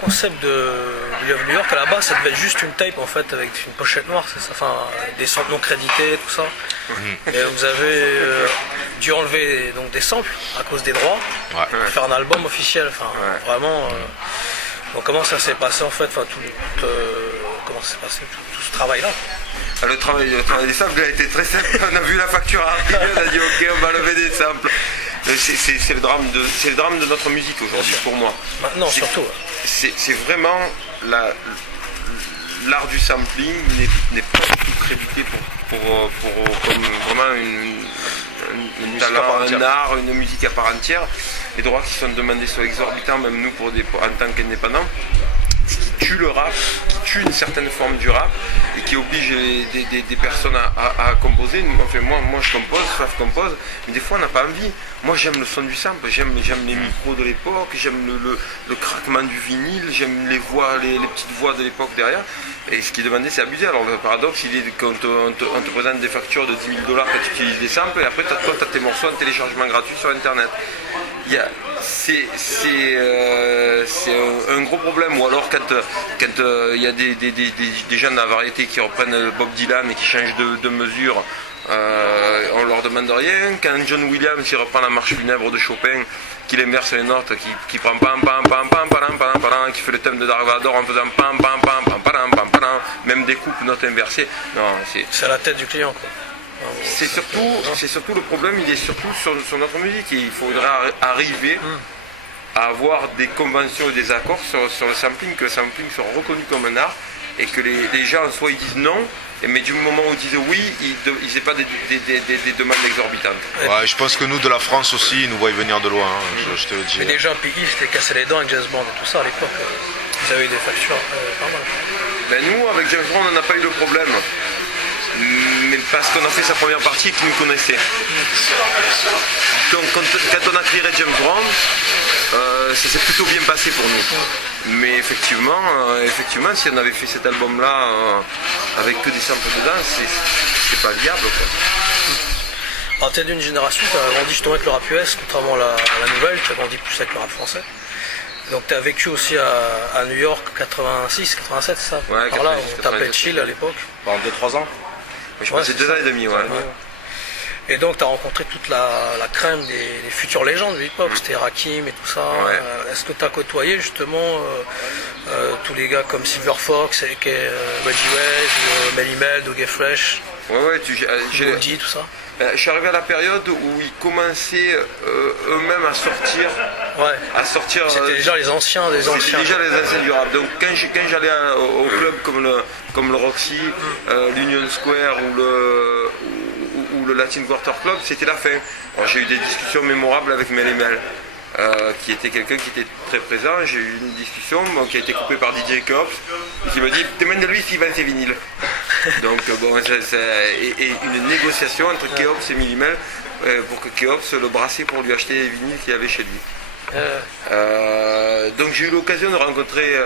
concept de William New York, à la base, ça devait être juste une tape en fait avec une pochette noire, c'est ça, enfin des samples non crédités, tout ça. Mais vous avez dû enlever donc des samples à cause des droits, pour faire un album officiel. Enfin, vraiment. Donc comment ça s'est passé en fait, enfin comment ça s'est passé tout ce travail-là? Le travail des samples a été très simple. On a vu la facture arriver, on a dit ok, on va lever des samples. C'est le drame de notre musique aujourd'hui pour moi. Maintenant surtout. C'est vraiment l'art du sampling n'est pas du tout crédité comme vraiment un art, une musique à part entière. Les droits qui sont demandés sont exorbitants, même nous en tant qu'indépendants. Ce qui tue le rap, qui tue une certaine forme du rap et qui oblige des personnes à composer. Enfin, moi je compose, Faf compose, mais des fois on n'a pas envie. Moi j'aime le son du sample, j'aime les micros de l'époque, j'aime le craquement du vinyle, j'aime les voix, les petites voix de l'époque derrière. Et ce qui est demandé c'est abusé. Alors le paradoxe il est qu'on te présente des factures de 10 000 $ quand tu utilises des samples et après toi tu as tes morceaux en téléchargement gratuit sur internet. C'est un gros problème. Ou alors quand il y a des gens de la variété qui reprennent Bob Dylan et qui changent de mesure, on leur demande rien. Quand John Williams il reprend la marche funèbre de Chopin, qu'il inverse les notes, qui prend pam pam pam pam pam pam pam, qui fait le thème de Dark Vador en faisant pam pam pam pam pam pam pam, même des coupes notes inversées. Non, c'est à la tête du client quoi. C'est surtout le problème, il est surtout sur notre musique. Et il faudrait arriver à avoir des conventions et des accords sur le sampling, que le sampling soit reconnu comme un art et que les gens soit ils disent non, mais du moment où ils disent oui, ils n'aient pas des demandes exorbitantes. Ouais, je pense que nous de la France aussi, ils nous voient venir de loin, je te le dis. Mais déjà Piggy s'était cassé les dents avec James Bond et tout ça à l'époque. Ils avaient eu des factures pas mal. Ben nous, avec James Bond, on n'a pas eu de problème. Mais parce qu'on a fait sa première partie et qu'il nous connaissait. Donc quand on a créé James Bond, ça s'est plutôt bien passé pour nous. Mais effectivement, si on avait fait cet album-là avec que des samples dedans, c'est pas viable quoi. Alors tu es d'une génération, tu as grandi justement avec le rap US, contrairement à la nouvelle, tu as grandi plus avec le rap français. Donc tu as vécu aussi à New York 86, 87, c'est ça? Ouais, par là, on t'appelait Chill à l'époque. Pendant 2-3 ans. Je passais 2 ans et demi, ouais. Et donc tu as rencontré toute la crème des futures légendes du hip-hop, c'était Rakim et tout ça. Ouais. Est-ce que tu as côtoyé justement tous les gars comme Silver Fox, Reggie West, Melly Mel, Dougie Fresh, Woody, tout ça? Je suis arrivé à la période où ils commençaient eux-mêmes à sortir. C'était déjà les anciens des anciens. C'était déjà les anciens du rap. Donc quand j'allais au club comme le Roxy, l'Union Square ou le Latin Quarter Club, c'était la fin. Alors, j'ai eu des discussions mémorables avec Melly Mel, qui était quelqu'un qui était très présent. J'ai eu une discussion qui a été coupée par DJ Keops, qui m'a dit demande-lui s'il vend ses vinyles. Donc et une négociation entre Keops et Melly Mel pour que Keops le brassait pour lui acheter les vinyles qu'il avait chez lui. Donc j'ai eu l'occasion de rencontrer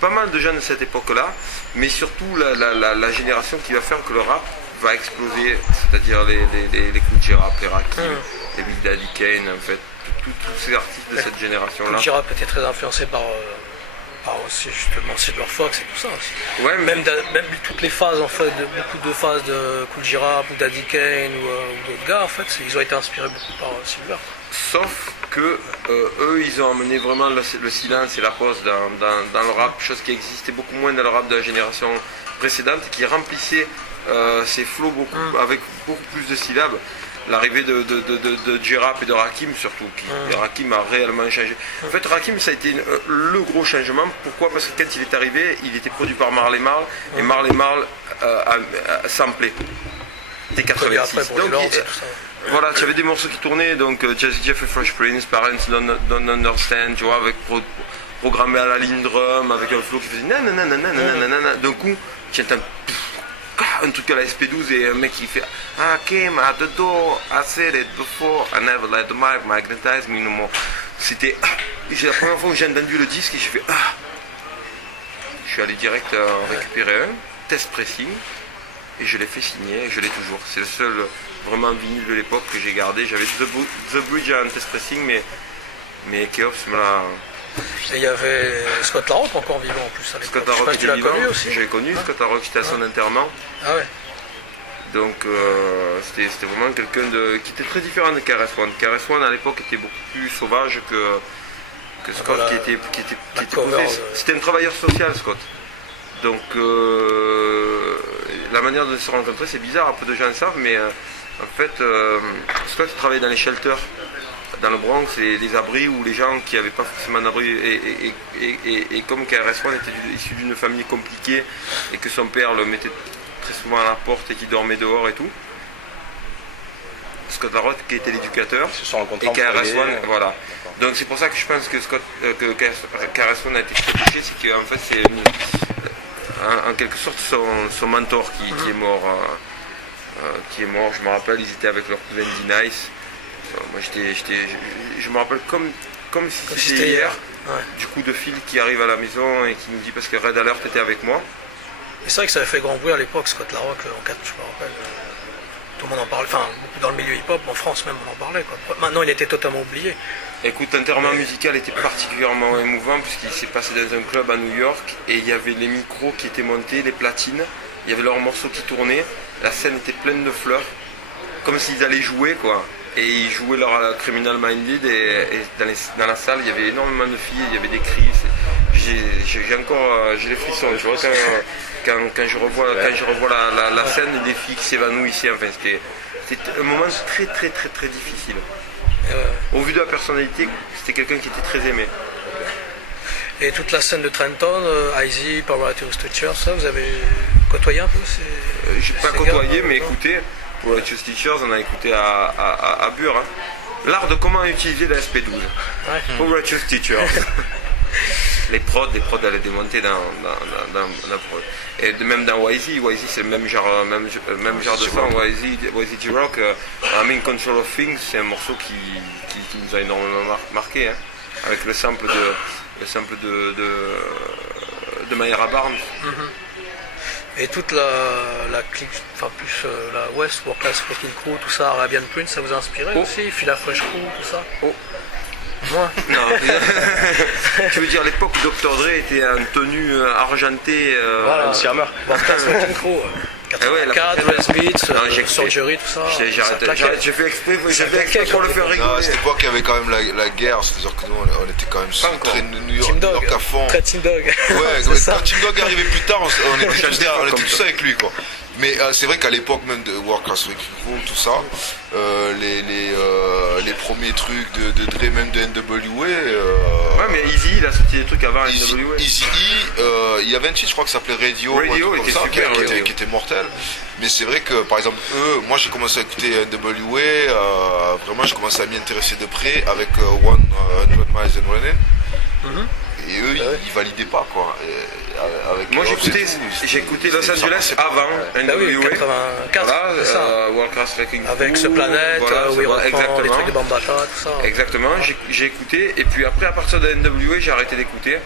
pas mal de jeunes de cette époque-là, mais surtout la génération qui va faire que le rap va exploser, c'est-à-dire les Kool G Rap, les Rakim, les Big Daddy Kane, en fait, tous ces artistes de cette génération-là. Kool G Rap était très influencé par aussi justement Silver Fox et tout ça aussi. Ouais, même toutes les phases en fait, beaucoup de phases de Kool G Rap ou Daddy Kane ou d'autres gars en fait, ils ont été inspirés beaucoup par Silver. Sauf que eux ils ont amené vraiment le silence et la pause dans le rap, chose qui existait beaucoup moins dans le rap de la génération précédente, qui remplissait ces flots avec beaucoup plus de syllabes. L'arrivée de J-Rap et de Rakim surtout, Rakim a réellement changé. En fait Rakim ça a été le gros changement. Pourquoi? Parce que quand il est arrivé, il était produit par Marley Marl et Marley Marl a samplé. C'était 86. Donc voilà, tu avais des morceaux qui tournaient, donc Jazzy Jeff et Fresh Prince, Parents Don't Understand, tu vois, avec programmé à la ligne drum, avec un flow qui faisait nanana. D'un coup, tu entends un truc à la SP12 et un mec qui fait I came at the door, I said it before, I never let the mic magnetize me no more. C'était la première fois que j'ai entendu le disque et j'ai fait je suis allé direct récupérer un test pressing et je l'ai fait signer et je l'ai toujours. C'est le seul vraiment vinyle de l'époque que j'ai gardé. J'avais The Bridge en test pressing mais Keops me Et il y avait Scott LaRock encore vivant en plus à l'époque. Scott Je sais LaRock pas si tu était l'as vivant, connu aussi. j'avais connu Scott LaRock, j'étais à son enterrement. Ah ouais. Donc c'était vraiment quelqu'un qui était très différent de KRS-One. KRS-One à l'époque était beaucoup plus sauvage que Scott Voilà, qui était cover, posé. C'était un travailleur social, Scott. Donc la manière de se rencontrer, c'est bizarre, un peu de gens le savent, mais en fait Scott travaillait dans les shelters dans le Bronx, les abris où les gens qui n'avaient pas forcément d'abri, et comme KRS-One était issu d'une famille compliquée et que son père le mettait très souvent à la porte et qui dormait dehors et tout, Scott LaRock qui était l'éducateur et KRS-One, voilà. Donc c'est pour ça que je pense que KRS-One a été très touché, c'est qu'en fait c'est en quelque sorte son mentor qui est mort. Je me rappelle, ils étaient avec leur cousin D-Nice. Moi je me rappelle comme si c'était hier, Ouais. du coup de Phil qui arrive à la maison et qui nous dit, parce que Red Alert était avec moi. Et c'est vrai que ça avait fait grand bruit à l'époque, Scott LaRock, en 4, je me rappelle. Tout le monde en parlait, enfin, beaucoup dans le milieu hip-hop, en France même, on en parlait. Quoi. Maintenant, il était totalement oublié. Écoute, l'enterrement musical était particulièrement émouvant puisqu'il s'est passé dans un club à New York et il y avait les micros qui étaient montés, les platines, il y avait leurs morceaux qui tournaient, la scène était pleine de fleurs, comme s'ils allaient jouer quoi. Et ils jouaient leur Criminal Minded et dans la salle il y avait énormément de filles, il y avait des cris. J'ai les frissons, je vois quand je revois la scène des filles qui s'évanouissaient, enfin c'était un moment très très très très difficile. Au vu de la personnalité, c'était quelqu'un qui était très aimé. Et toute la scène de Trenton, Izzy, Power Righteous Teachers, ça, vous avez côtoyé un peu J'ai pas ces côtoyé, gars, mais écoutez, pour Righteous Teachers, on a écouté à Bure. Hein. L'art de comment utiliser la SP12. Ouais. Pour Righteous Teachers. les prods allaient démonter dans prod. Et même dans YZ c'est le même genre de son. YZ J-Rock, I'm in Control of Things, c'est un morceau qui nous a énormément marqué, hein, avec le sample de Mayra Barnes. Et toute la clique, enfin plus la West, World Class Wrecking Crew, tout ça, Arabian Prince, ça vous a inspiré aussi, Fila Fresh Crew, tout ça. Moi. Non, tu veux dire l'époque où Dr. Dre était en tenue argentée, voilà, Siamer. World Class Wrecking Crew, 84, West Beats, Surgery, tout ça. J'ai fait exprès pour le faire rigoler. Non, à cette époque, il y avait quand même la guerre, c'est-à-dire que nous, on était quand même très New York, Team Dog, à fond. très Team Dog. Ouais, C'est quand ça. Team Dog arrivait plus tard, on était tous avec lui, quoi. Mais c'est vrai qu'à l'époque même de World Class Wrecking Crew, tout ça, les premiers trucs de Dre, même de NWA. Ouais, mais Easy, il a sorti des trucs avant NWA. Il y avait un titre, je crois, qui s'appelait Radio, Radio était super, qui était mortel. Mais c'est vrai que, par exemple, moi j'ai commencé à écouter NWA, vraiment j'ai commencé à m'y intéresser de près avec 100 Miles and Running. Et eux, ils validaient pas, quoi. Moi j'ai écouté Los Angeles avant Bah oui, NWA. 84, Voilà, c'est ça. World Class Wrecking Crew. Avec ce planète, où il reprend exactement. les trucs de Bambata, tout ça. Exactement, j'ai écouté, et puis après à partir de NWA j'ai arrêté d'écouter,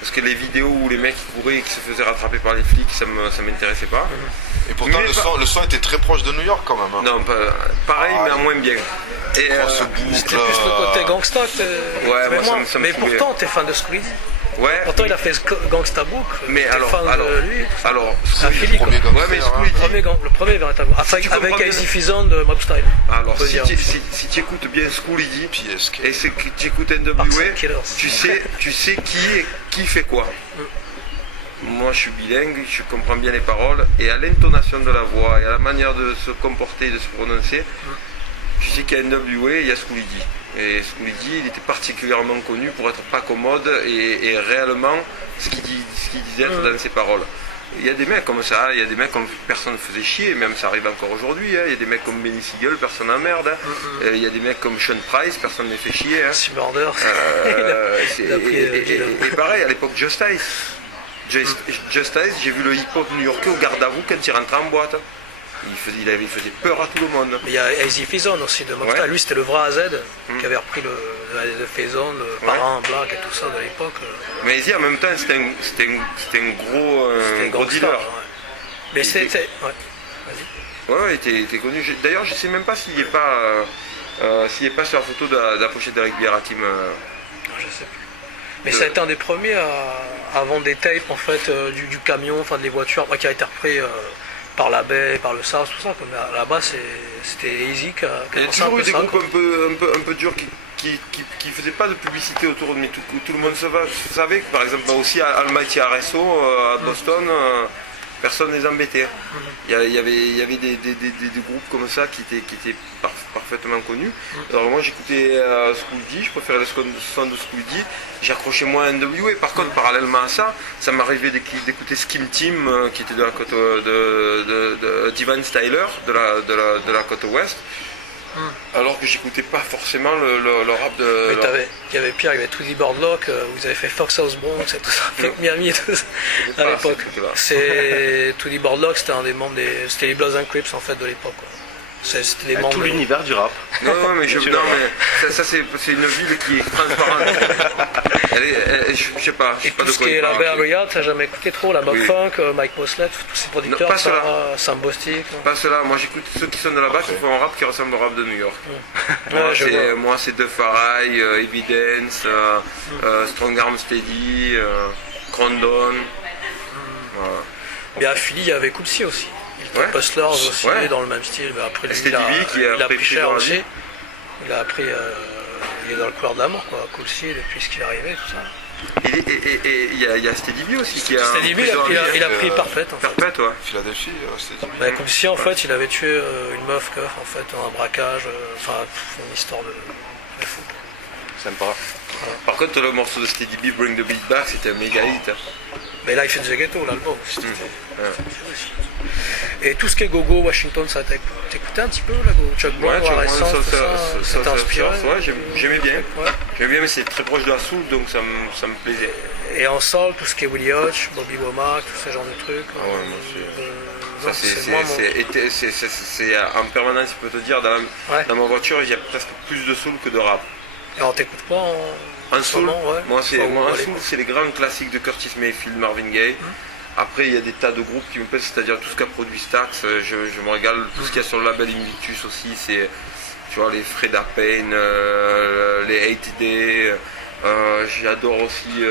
parce que les vidéos où les mecs couraient et qui se faisaient rattraper par les flics, ça m'intéressait pas. Et pourtant le son était très proche de New York quand même. Hein. Non, pareil, mais en moins bien. Et C'était plus le côté gangsta que Ouais, moi, moins. ça me Mais saoulait. pourtant, t'es fan de Squeezie. ouais, Pourtant, il a fait Gangsta Book. mais t'es alors, fan de lui. Squeezie, Philly, le premier quoi. gangster, ouais, mais hein. Squeezie, Le premier véritable. tu comprends Avec bien- Easy Fizon de Mob Style. alors on peut dire. si tu écoutes bien Squeezie, PSK. et c'est que tu écoutes NWA, Parkside Killers. tu sais qui fait quoi. Moi je suis bilingue, je comprends bien les paroles, et à l'intonation de la voix et à la manière de se comporter et de se prononcer, tu sais qu'à NWA il y a Squeezie. Et Squeezie il était particulièrement connu pour être pas commode et réellement ce qu'il disait être dans ses paroles. Il y a des mecs comme ça, il y a des mecs comme personne ne faisait chier, même ça arrive encore aujourd'hui, hein. Il y a des mecs comme Benny Siegel, personne n'emmerde, hein. Il y a des mecs comme Sean Price, personne ne les fait chier, hein. Si Murder. Et pareil, à l'époque Just Ice, j'ai vu le hip-hop new-yorkais au garde à vous quand il rentrait en boîte. Il faisait peur à tout le monde. Mais il y a Easy Fizon aussi de Mob Ouais. Style. Lui, c'était le vrai AZ qui avait repris le Fizon, le Parrain, Black et tout ça de l'époque. Mais Easy en même temps, c'était un gros Gangsta, dealer. ouais. Mais Il c'était. était- Ouais. Ouais, il était connu. D'ailleurs, je sais même pas s'il n'est pas sur la photo de la pochette d'Eric Bieratim. Je sais plus. Mais ça a été un des premiers à vendre des tapes en fait du camion, enfin des voitures, qui a été repris par la baie, par le SARS, tout ça. Comme là-bas, c'était Easy qui a Il y a lancé un toujours peu eu des ça, groupes quoi. un peu durs qui faisaient pas de publicité autour de, mais tout le monde savait que par exemple aussi à Almighty RSO à Boston, personne ne les embêtait. Il y avait des groupes comme ça qui étaient parfaitement connus. Alors moi j'écoutais School D, je préférais le son de School D, j'accrochais moins à NWA. Par contre parallèlement à ça, ça m'arrivait d'écouter Skim Team qui était de la côte de Divine Styler de la côte ouest. Alors que j'écoutais pas forcément le rap de. Mais il y avait pire, il y avait Tweety Boardlock, vous avez fait Fox House Bronx et tout ça, Fake Miami et tout ça, à l'époque. Tweety Boardlock, c'était un des membres c'était les Bloods and Crips en fait de l'époque. C'était les membres. Tout l'univers du rap. Non, mais ça c'est une ville qui est transparente. Je sais pas. Et tout ce qui est la Bay Area, t'as jamais écouté trop, la Mob Funk, Mike Mosley, tous ces producteurs, non, pas cela. Sam Bostic. Pas cela, moi j'écoute ceux qui sont de là-bas qui font un rap qui ressemble au rap de New York. Moi c'est De Farai, Evidence, Strong Arm Steady, Crondon. Voilà. Et à Philly, il y avait Cool C aussi. Hustlers aussi, dans le même style. Mais après, lui, il a pris cher aussi. Il a pris. Il est dans le couloir de la mort, quoi. Cool C, depuis ce qui est arrivé, tout ça. Et il y a Steady B aussi qui a. Steady B, il a pris Parfait. Parfait, ouais. Philadelphie, Steady B. Cool C, en fait, il avait tué une meuf, en fait, dans un braquage. Enfin, une histoire de fou. Sympa. Voilà. Par contre, le morceau de Steady B, Bring the Beat Back, c'était un méga hit. Mais Life in the Ghetto, l'album. Et tout ce qui est Gogo, Washington, ça t'écoutais un petit peu là, Chuck Brown, ça t'a inspiré? Ouais, j'aimais bien. J'aimais bien, mais c'est très proche de la soul, donc ça me plaisait. Et en soul, tout ce qui est Willie Hutch, Bobby Womack, tout ce genre de trucs. C'est en permanence, je peux te dire, dans ma voiture, il y a presque plus de soul que de rap. Et on t'écoute pas en soul? Moi, soul, c'est les grands classiques de Curtis Mayfield, Marvin Gaye. Après, il y a des tas de groupes qui me plaisent, c'est-à-dire tout ce qu'a produit Stax, je me régale. Tout ce qu'il y a sur le label Invictus aussi, c'est, tu vois, les Freda Payne, les 80 Day. J'adore aussi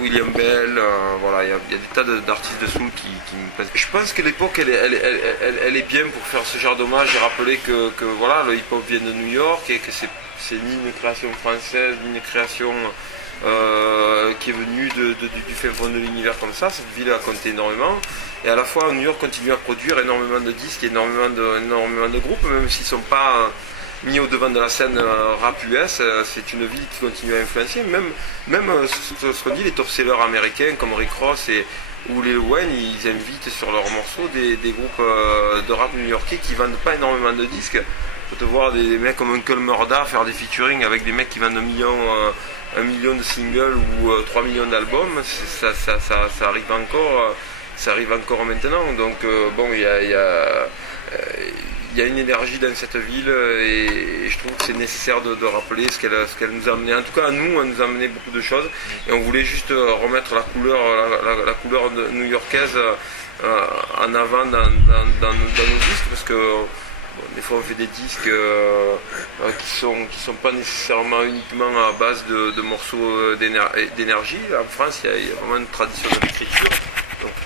William Bell. Voilà, il y a des tas d'artistes de soul qui me plaisent. Je pense que l'époque, elle est bien pour faire ce genre d'hommage et rappeler que voilà, le hip-hop vient de New York et que c'est ni une création française, ni une création qui est venue du fait fond de l'univers comme ça. Cette ville a compté énormément. Et à la fois, New York continue à produire énormément de disques, énormément de groupes, même s'ils ne sont pas mis au devant de la scène rap US. C'est une ville qui continue à influencer. Même ce qu'on dit, les top-sellers américains comme Rick Ross ou Lil Wayne, ils invitent sur leurs morceaux des groupes de rap new-yorkais qui vendent pas énormément de disques. Faut te voir des mecs comme Uncle Murda faire des featuring avec des mecs qui vendent 1 million de singles ou 3 millions d'albums. Ça arrive encore. Ça arrive encore maintenant. Donc bon, il y a une énergie dans cette ville et je trouve que c'est nécessaire de rappeler ce qu'elle nous a amené. En tout cas, à nous, elle nous a amené beaucoup de choses et on voulait juste remettre la couleur new-yorkaise en avant dans nos disques, parce que des fois on fait des disques qui sont pas nécessairement uniquement à base de morceaux d'énergie. En France, il y a vraiment une tradition de l'écriture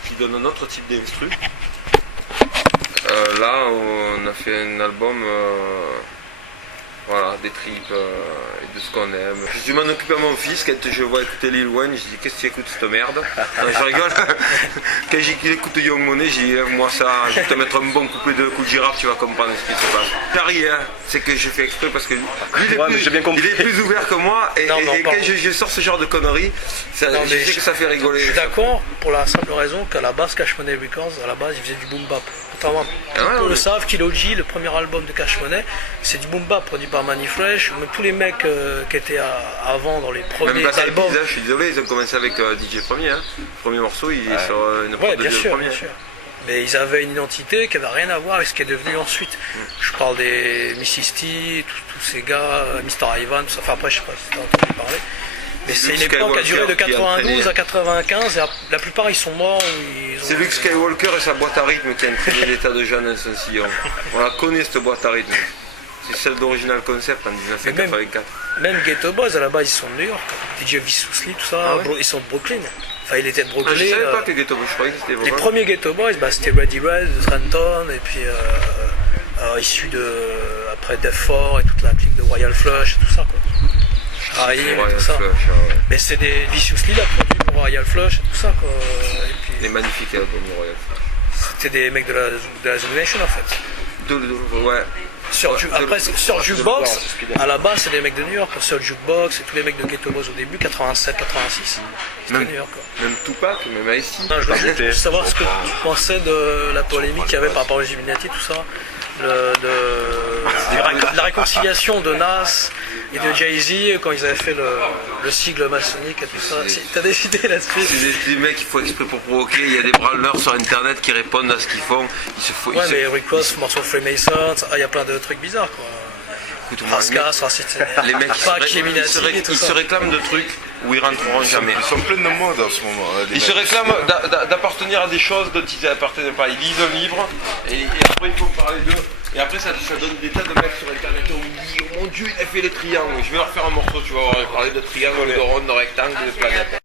qui donne un autre type d'instru. Là, on a fait un album, voilà, des tripes et de ce qu'on aime. Je m'en occupe à mon fils quand je vois écouter Lil Wayne, je dis qu'est-ce que tu écoutes cette merde? Non, je rigole. Quand j'écoute Young Money, je dis moi ça, je vais te mettre un bon couplet de Kool Giraffe, tu vas comprendre ce qui se passe. Paris, hein, c'est que j'ai fait exprès parce que lui, il est plus ouvert que moi et quand je sors ce genre de conneries, je sais que ça fait rigoler. Je suis d'accord pour la simple raison qu'à la base Cash Money Records, à la base il faisait du boom bap. Pour le savent, Kilo G, le premier album de Cash Money, c'est du boom bap produit par Manny Fresh. Mais tous les mecs qui étaient avant dans les premiers albums. Je suis désolé, ils ont commencé avec DJ Premier. Hein. Le premier morceau, il est sur une prod de DJ Premier. Bien sûr. Mais ils avaient une identité qui n'avait rien à voir avec ce qui est devenu ensuite. Je parle des Mrs. T, tous ces gars, Mr. Ivan, tout ça. Enfin après, je sais pas si tu as entendu parler. Mais c'est une époque qui a duré de 92 à 95 et la plupart ils sont morts. C'est Luke Skywalker et sa boîte à rythme qui a entraîné l'état de jeunes dans son sillon. On la connaît cette boîte à rythme. C'est celle d'Original Concept en 1984. Même Ghetto Boys, à la base, ils sont de New York. DJ Viciously, tout ça, Ah ouais ils sont de Brooklyn. Enfin, il était de Brooklyn. Je savais pas que Ghetto Boys, je croyais que c'était Les vraiment... premiers Ghetto Boys, c'était Ready Red de Trenton, et puis issus de après Def 4 et toute la clique de Royal Flush et tout ça, quoi. Raïm et tout ça. Flush, ouais. Mais c'est des Viciously là produits pour Royal Flush et tout ça, quoi. Et puis, Des magnifiques albums Royal Flush. c'était des mecs de la Generation en fait. Ouais. Après, sur Jukebox, à la base, c'est des mecs de New York. Sur Jukebox et tous les mecs de Ghetto Boys au début, 87, 86, c'était New York, quoi. Même Tupac, même Ice-T. Non, je voulais savoir ce que tu pensais de la polémique qu'il y avait par rapport aux Illuminati, tout ça. La réconciliation de Nas et de Jay-Z quand ils avaient fait le sigle maçonnique et tout ça. T'as des idées là-dessus? C'est des mecs qui font exprès pour provoquer. Il y a des branleurs sur internet qui répondent à ce qu'ils font. Ouais, mais Rick Ross, morceau Freemasons, il y a plein de trucs bizarres, quoi. Rascas, raciste, les mecs ils se réclament de trucs où ils rentreront jamais. Ils sont pleins de mode en ce moment. Ils se réclament d'appartenir à des choses dont ils n'appartiennent pas. Ils lisent un livre et après il faut parler d'eux. Et après ça donne des tas de mecs sur internet où ils disent oh mon dieu il a fait les triangles. Je vais leur faire un morceau, tu vas voir, parler de triangles, de rondes, de rectangles, de planètes.